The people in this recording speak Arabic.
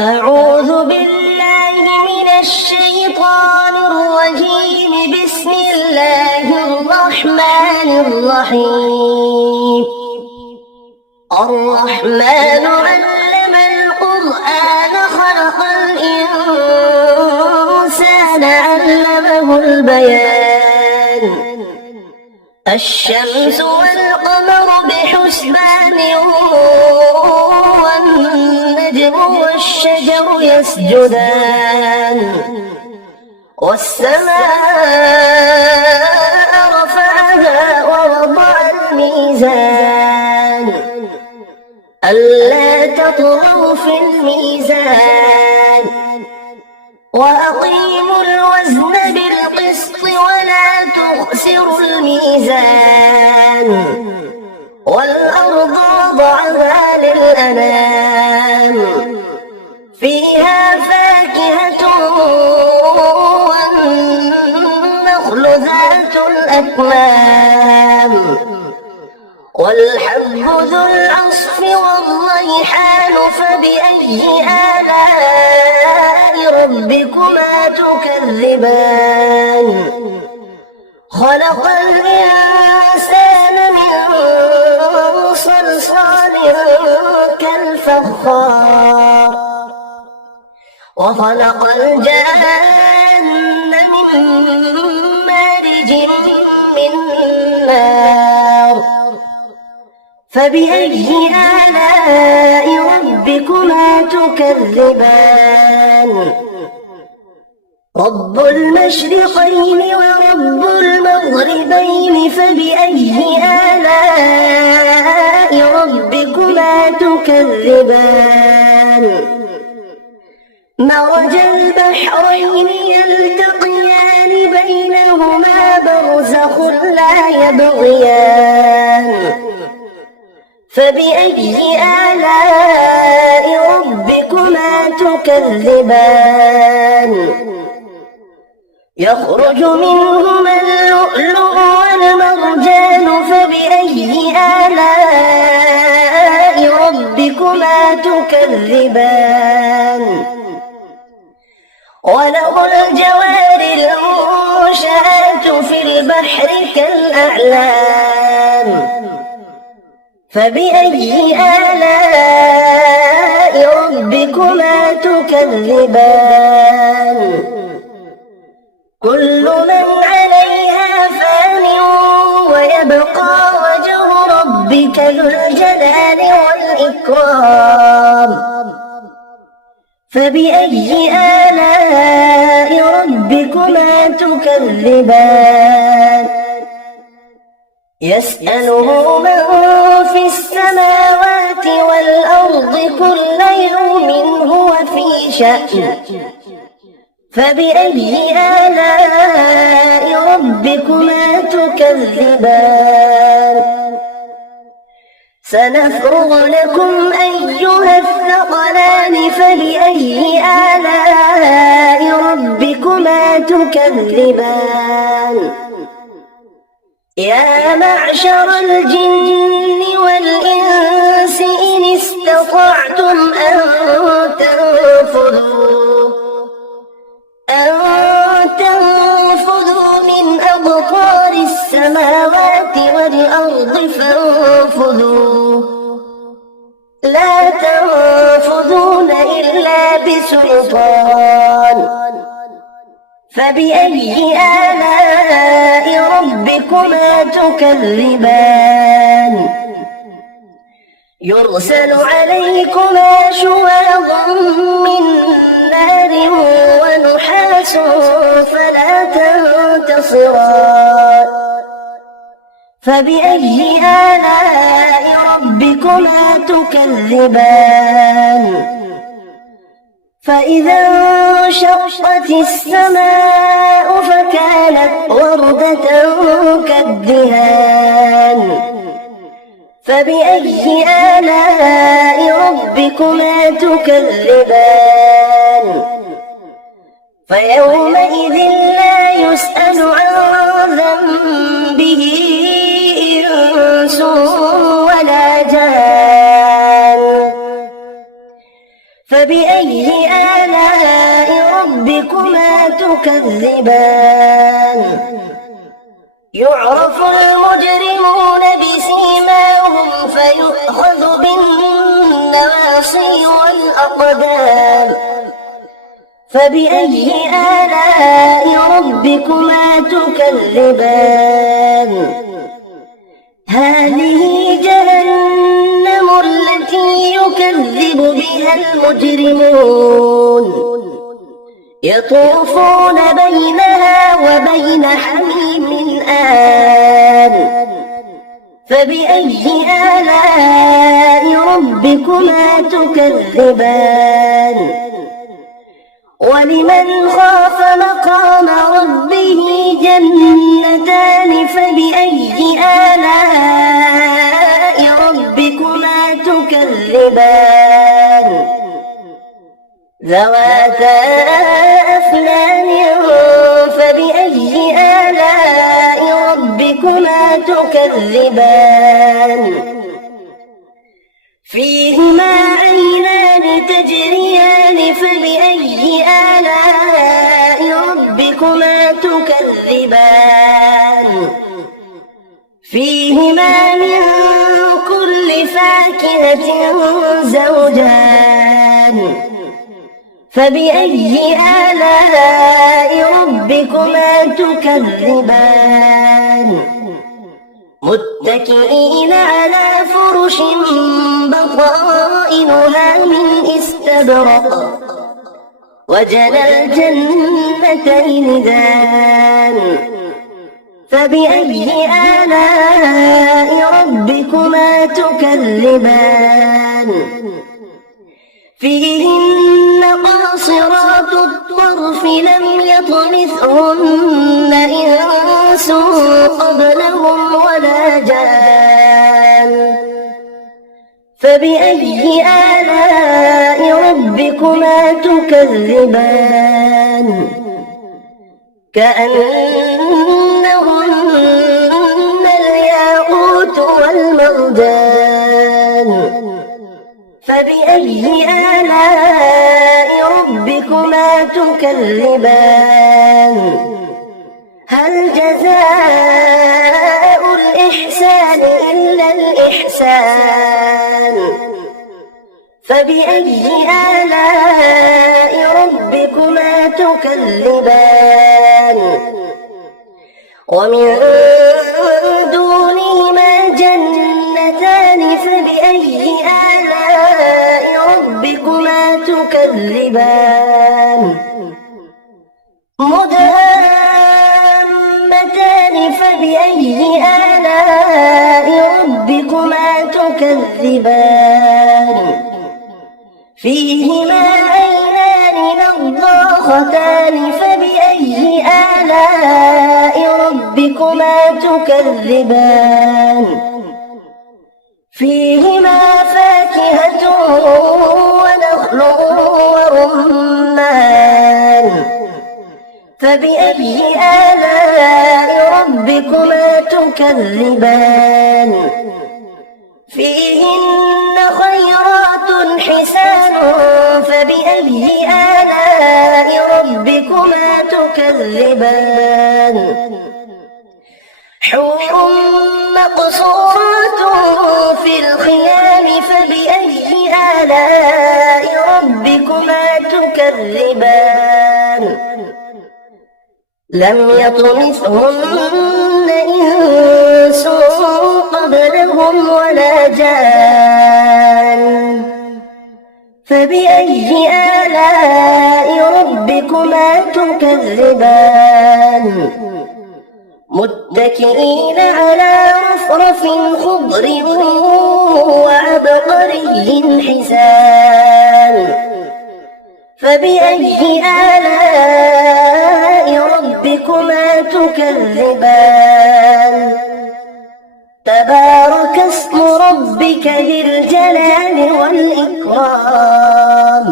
أعوذ بالله من الشيطان الرجيم. بسم الله الرحمن الرحيم. الرحمن علم القرآن خلق الإنسان علمه البيان. الشمس والقمر بحسبان والنجم والشجر يسجدان. والسماء رفعها ووضع الميزان ألا تطغوا في الميزان وأقيموا الوزن بالقسط ولا تخسروا الميزان. والأرض وضعها للأنام فيها فاكهة والنخل ذات الأكمام والحب ذو العصف والريحان. فبأي آلاء ربكما تكذبان؟ خلق الإنسان من صلصال كالفخار وخلق الجان من مارج من نار. فبأي آلاء ربكما تكذبان؟ رب المشرقين ورب المغربين. فبأي آلاء ربكما تكذبان؟ مرج البحرين يلتقيان بينهما برزخ لا يبغيان. فبأي آلاء ربكما تكذبان؟ يخرج منهما اللؤلؤ والمرجان. فبأي آلاء ربكما تكذبان؟ وله الجوار المنشآت في البحر كالأعلام. فبأي آلاء ربكما تكذبان؟ كل من عليها فان ويبقى وجه ربك ذو الجلال والإكرام. فبأي آلاء ربكما تكذبان؟ يسأله من في السماوات والأرض كل يوم هو في شأن. فبأي آلاء ربكما تكذبان؟ سنفرغ لكم أيها الثقلان. فبأي آلاء ربكما تكذبان؟ يا معشر الجن والإنس إن استطعتم أن تنفذوا من أقطار السماوات والأرض فانفذوا لا تنفذون إلا بسلطان. فبأي آلاء ربكما تكذبان؟ يرسل عليكما شواظ من نار ونحاس فلا تنتصران. فبأي آلاء ربكما تكذبان؟ فإذا انشقت السماء فكانت وردة كالدهان. فبأي آلاء ربكما تكذبان؟ فيومئذ لا يسأل عن ذنبه إنس ولا جان. فبأي آلاء ربكما تكذبان يعرف المجرمون بسيماهم فيؤخذ بالنواصي والأقدام فبأي آلاء ربكما تكذبان هذه جهنم التي يكذب بها المجرمون يطوفون بينها وبين حميم آن فبأي آلاء ربكما تكذبان ولمن خاف مقام ربه جنتان فبأي آلاء ربكما تكذبان ذواتا أفنان فبأي آلاء ربكما تكذبان فيهما عينان تجريان فبأي آلاء ربكما تكذبان فيهما من كل فاكهة زوجان فبأي آلاء ربكما تكذبان متكئين على فرش بطائنها من استبرق وجنى الجنتين دان فبأي آلاء ربكما تكذبان فيهن قاصرات الطرف لم يطمثهن إنس قبلهم ولا جان فبأي آلاء ربكما تكذبان كأنهن الياقوت والمرجان فبأي آلاء ربكما تكذبان هل جزاء الإحسان إلا الإحسان فبأي آلاء ربكما تكذبان ومن دونهما جنتان فبأي آلاء ربكما تكذبان مدهامتان فبأي آلاء ربكما تكذبان فيهما عينان نضاختان فبأي آلاء ربكما تكذبان فيهما فاكهة ونخل ورمان فبأي آلاء ربكما تكذبان فيهن خيرات حسان فبأي آلاء ربكما تكذبان حور مقصورات في الخيام فبأي آلاء ربكما تكذبان لم يطمثهن إنس قبلهم ولا جان فبأي آلاء ربكما تكذبان متكئين على رفرف خضر وعبقري حسان فبأي آلاء ربكما تكذبان تبارك اسم ربك ذي الجلال والإكرام